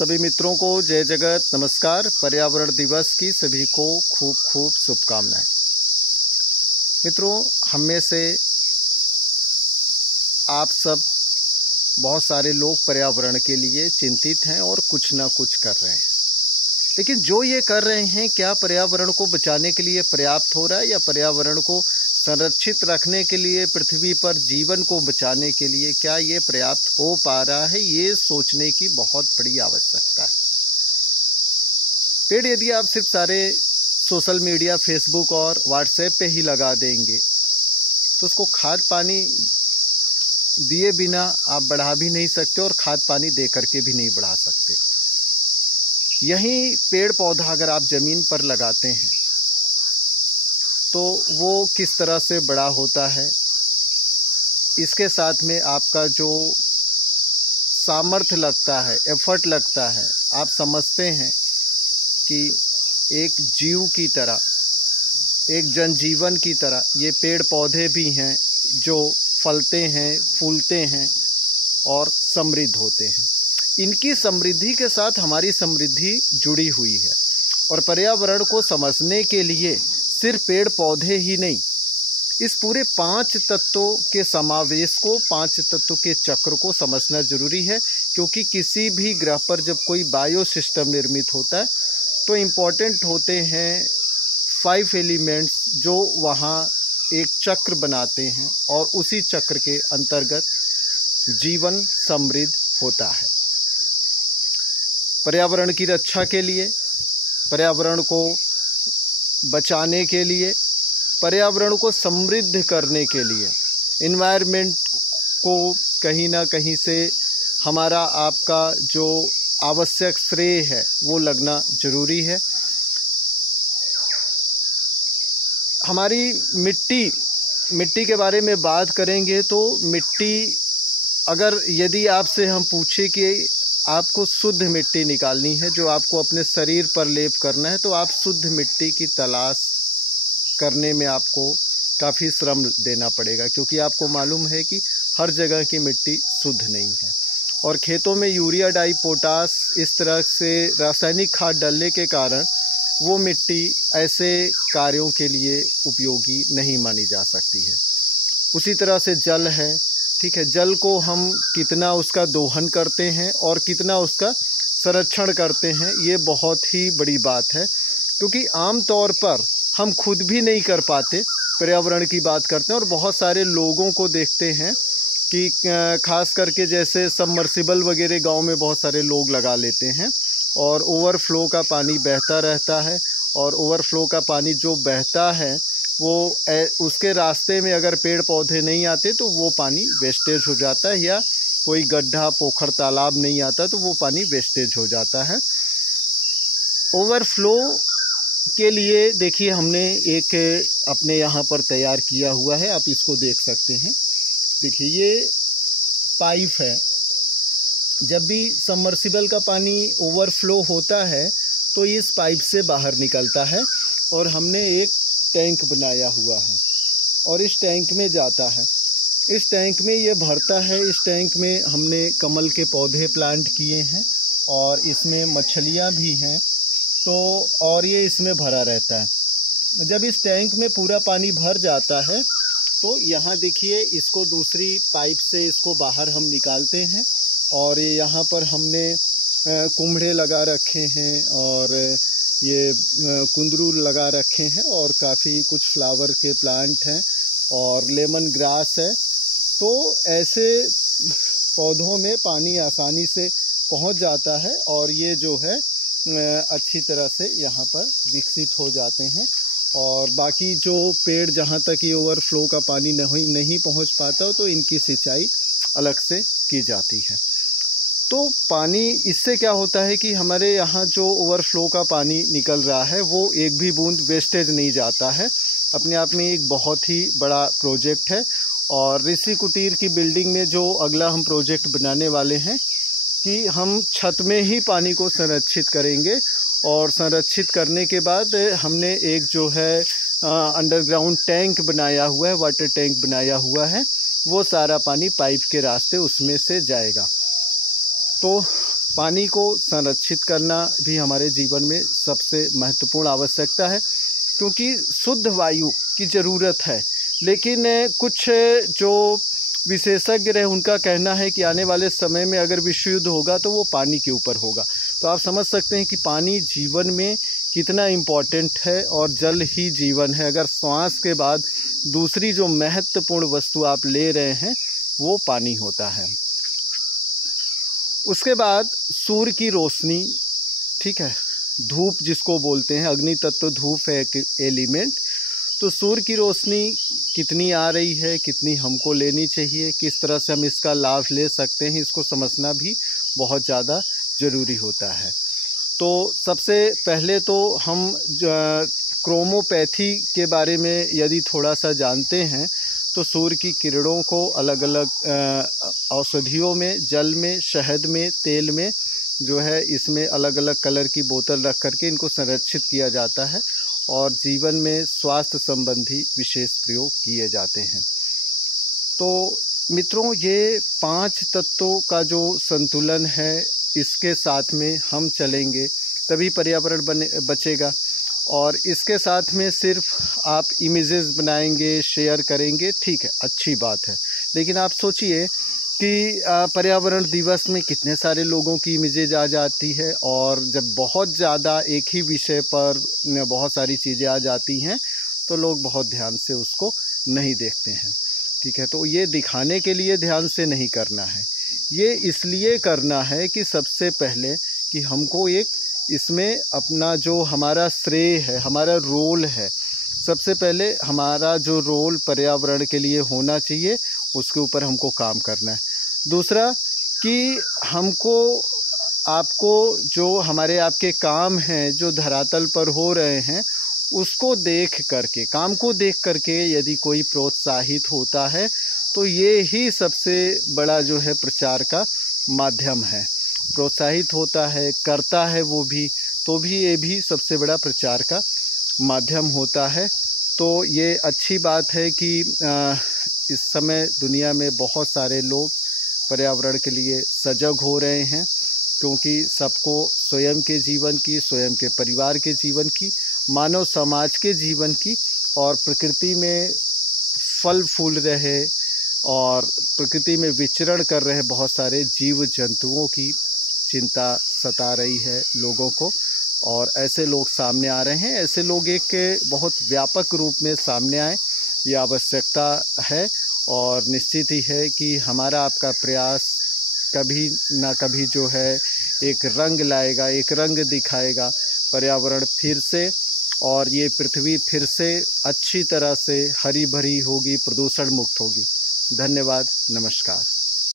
सभी मित्रों को जय जगत नमस्कार। पर्यावरण दिवस की सभी को खूब खूब शुभकामनाएं। मित्रों, हम में से आप सब बहुत सारे लोग पर्यावरण के लिए चिंतित हैं और कुछ ना कुछ कर रहे हैं, लेकिन जो ये कर रहे हैं क्या पर्यावरण को बचाने के लिए पर्याप्त हो रहा है, या पर्यावरण को संरक्षित रखने के लिए, पृथ्वी पर जीवन को बचाने के लिए क्या ये पर्याप्त हो पा रहा है, ये सोचने की बहुत बड़ी आवश्यकता है। पेड़ यदि आप सिर्फ सारे सोशल मीडिया, फेसबुक और व्हाट्सएप पे ही लगा देंगे तो उसको खाद पानी दिए बिना आप बढ़ा भी नहीं सकते और खाद पानी दे करके भी नहीं बढ़ा सकते। यही पेड़ पौधा अगर आप ज़मीन पर लगाते हैं तो वो किस तरह से बड़ा होता है, इसके साथ में आपका जो सामर्थ्य लगता है, एफर्ट लगता है, आप समझते हैं कि एक जीव की तरह, एक जनजीवन की तरह ये पेड़ पौधे भी हैं जो फलते हैं, फूलते हैं और समृद्ध होते हैं। इनकी समृद्धि के साथ हमारी समृद्धि जुड़ी हुई है और पर्यावरण को समझने के लिए सिर्फ पेड़ पौधे ही नहीं, इस पूरे 5 तत्वों के समावेश को, 5 तत्वों के चक्र को समझना जरूरी है। क्योंकि किसी भी ग्रह पर जब कोई बायो सिस्टम निर्मित होता है तो इम्पॉर्टेंट होते हैं 5 एलिमेंट्स जो वहाँ एक चक्र बनाते हैं और उसी चक्र के अंतर्गत जीवन समृद्ध होता है। पर्यावरण की रक्षा के लिए, पर्यावरण को बचाने के लिए, पर्यावरण को समृद्ध करने के लिए, एनवायरनमेंट को कहीं ना कहीं से हमारा आपका जो आवश्यक श्रेय है वो लगना जरूरी है। हमारी मिट्टी के बारे में बात करेंगे तो मिट्टी, अगर यदि आपसे हम पूछे कि आपको शुद्ध मिट्टी निकालनी है जो आपको अपने शरीर पर लेप करना है, तो आप शुद्ध मिट्टी की तलाश करने में आपको काफ़ी श्रम देना पड़ेगा, क्योंकि आपको मालूम है कि हर जगह की मिट्टी शुद्ध नहीं है। और खेतों में यूरिया, डाई, पोटास, इस तरह से रासायनिक खाद डालने के कारण वो मिट्टी ऐसे कार्यों के लिए उपयोगी नहीं मानी जा सकती है। उसी तरह से जल है, ठीक है। जल को हम कितना उसका दोहन करते हैं और कितना उसका संरक्षण करते हैं, ये बहुत ही बड़ी बात है। क्योंकि आम तौर पर हम खुद भी नहीं कर पाते, पर्यावरण की बात करते हैं और बहुत सारे लोगों को देखते हैं कि खास करके जैसे सबमर्सिबल वगैरह गांव में बहुत सारे लोग लगा लेते हैं और ओवरफ्लो का पानी बहता रहता है। और ओवरफ्लो का पानी जो बहता है वो उसके रास्ते में अगर पेड़ पौधे नहीं आते तो वो पानी वेस्टेज हो जाता है, या कोई गड्ढा, पोखर, तालाब नहीं आता तो वो पानी वेस्टेज हो जाता है। ओवरफ्लो के लिए देखिए हमने एक अपने यहाँ पर तैयार किया हुआ है, आप इसको देख सकते हैं। देखिए ये पाइप है, जब भी सबमर्सिबल का पानी ओवरफ्लो होता है तो इस पाइप से बाहर निकलता है और हमने एक टैंक बनाया हुआ है और इस टैंक में जाता है। इस टैंक में ये भरता है। इस टैंक में हमने कमल के पौधे प्लांट किए हैं और इसमें मछलियाँ भी हैं, तो और ये इसमें भरा रहता है। जब इस टैंक में पूरा पानी भर जाता है तो यहाँ देखिए इसको दूसरी पाइप से इसको बाहर हम निकालते हैं और यहाँ पर हमने कुम्हड़े लगा रखे हैं और ये कुंदरू लगा रखे हैं और काफ़ी कुछ फ्लावर के प्लांट हैं और लेमन ग्रास है। तो ऐसे पौधों में पानी आसानी से पहुंच जाता है और ये जो है अच्छी तरह से यहाँ पर विकसित हो जाते हैं। और बाकी जो पेड़ जहाँ तक ये ओवरफ्लो का पानी नहीं पहुँच पाता हो तो इनकी सिंचाई अलग से की जाती है। तो पानी, इससे क्या होता है कि हमारे यहाँ जो ओवरफ्लो का पानी निकल रहा है वो एक भी बूंद वेस्टेज नहीं जाता है। अपने आप में एक बहुत ही बड़ा प्रोजेक्ट है। और ऋषि कुटीर की बिल्डिंग में जो अगला हम प्रोजेक्ट बनाने वाले हैं कि हम छत में ही पानी को संरक्षित करेंगे और संरक्षित करने के बाद हमने एक जो है अंडरग्राउंड टैंक बनाया हुआ है, वाटर टैंक बनाया हुआ है। वो सारा पानी पाइप के रास्ते उसमें से जाएगा। तो पानी को संरक्षित करना भी हमारे जीवन में सबसे महत्वपूर्ण आवश्यकता है, क्योंकि शुद्ध वायु की ज़रूरत है। लेकिन कुछ जो विशेषज्ञ रहे उनका कहना है कि आने वाले समय में अगर विश्व युद्ध होगा तो वो पानी के ऊपर होगा। तो आप समझ सकते हैं कि पानी जीवन में कितना इम्पोर्टेंट है, और जल ही जीवन है। अगर श्वास के बाद दूसरी जो महत्वपूर्ण वस्तु आप ले रहे हैं वो पानी होता है। उसके बाद सूर्य की रोशनी, ठीक है, धूप जिसको बोलते हैं, अग्नि तत्व धूप है एक एलिमेंट। तो सूर्य की रोशनी कितनी आ रही है, कितनी हमको लेनी चाहिए, किस तरह से हम इसका लाभ ले सकते हैं, इसको समझना भी बहुत ज़्यादा ज़रूरी होता है। तो सबसे पहले तो हम क्रोमोपैथी के बारे में यदि थोड़ा सा जानते हैं तो सूर्य की किरणों को अलग अलग औषधियों में, जल में, शहद में, तेल में जो है, इसमें अलग अलग कलर की बोतल रख करके इनको संरक्षित किया जाता है और जीवन में स्वास्थ्य संबंधी विशेष प्रयोग किए जाते हैं। तो मित्रों, ये 5 तत्वों का जो संतुलन है, इसके साथ में हम चलेंगे तभी पर्यावरण बचेगा। और इसके साथ में सिर्फ आप इमेजेस बनाएंगे, शेयर करेंगे, ठीक है, अच्छी बात है। लेकिन आप सोचिए कि पर्यावरण दिवस में कितने सारे लोगों की इमेजेज आ जाती है, और जब बहुत ज़्यादा एक ही विषय पर बहुत सारी चीज़ें आ जाती हैं तो लोग बहुत ध्यान से उसको नहीं देखते हैं, ठीक है। तो ये दिखाने के लिए ध्यान से नहीं करना है, ये इसलिए करना है कि सबसे पहले कि हमको एक इसमें अपना जो हमारा श्रेय है, हमारा रोल है, सबसे पहले हमारा जो रोल पर्यावरण के लिए होना चाहिए उसके ऊपर हमको काम करना है। दूसरा कि हमको, आपको जो हमारे आपके काम हैं जो धरातल पर हो रहे हैं उसको देख करके, काम को देख करके यदि कोई प्रोत्साहित होता है तो ये ही सबसे बड़ा जो है प्रचार का माध्यम है। प्रोत्साहित होता है, करता है वो भी, तो भी ये भी सबसे बड़ा प्रचार का माध्यम होता है। तो ये अच्छी बात है कि इस समय दुनिया में बहुत सारे लोग पर्यावरण के लिए सजग हो रहे हैं, क्योंकि सबको स्वयं के जीवन की, स्वयं के परिवार के जीवन की, मानव समाज के जीवन की, और प्रकृति में फल फूल रहे और प्रकृति में विचरण कर रहे बहुत सारे जीव जंतुओं की चिंता सता रही है लोगों को, और ऐसे लोग सामने आ रहे हैं। ऐसे लोग एक बहुत व्यापक रूप में सामने आए, ये आवश्यकता है। और निश्चित ही है कि हमारा आपका प्रयास कभी ना कभी जो है एक रंग लाएगा, एक रंग दिखाएगा पर्यावरण फिर से, और ये पृथ्वी फिर से अच्छी तरह से हरी भरी होगी, प्रदूषण मुक्त होगी। धन्यवाद, नमस्कार।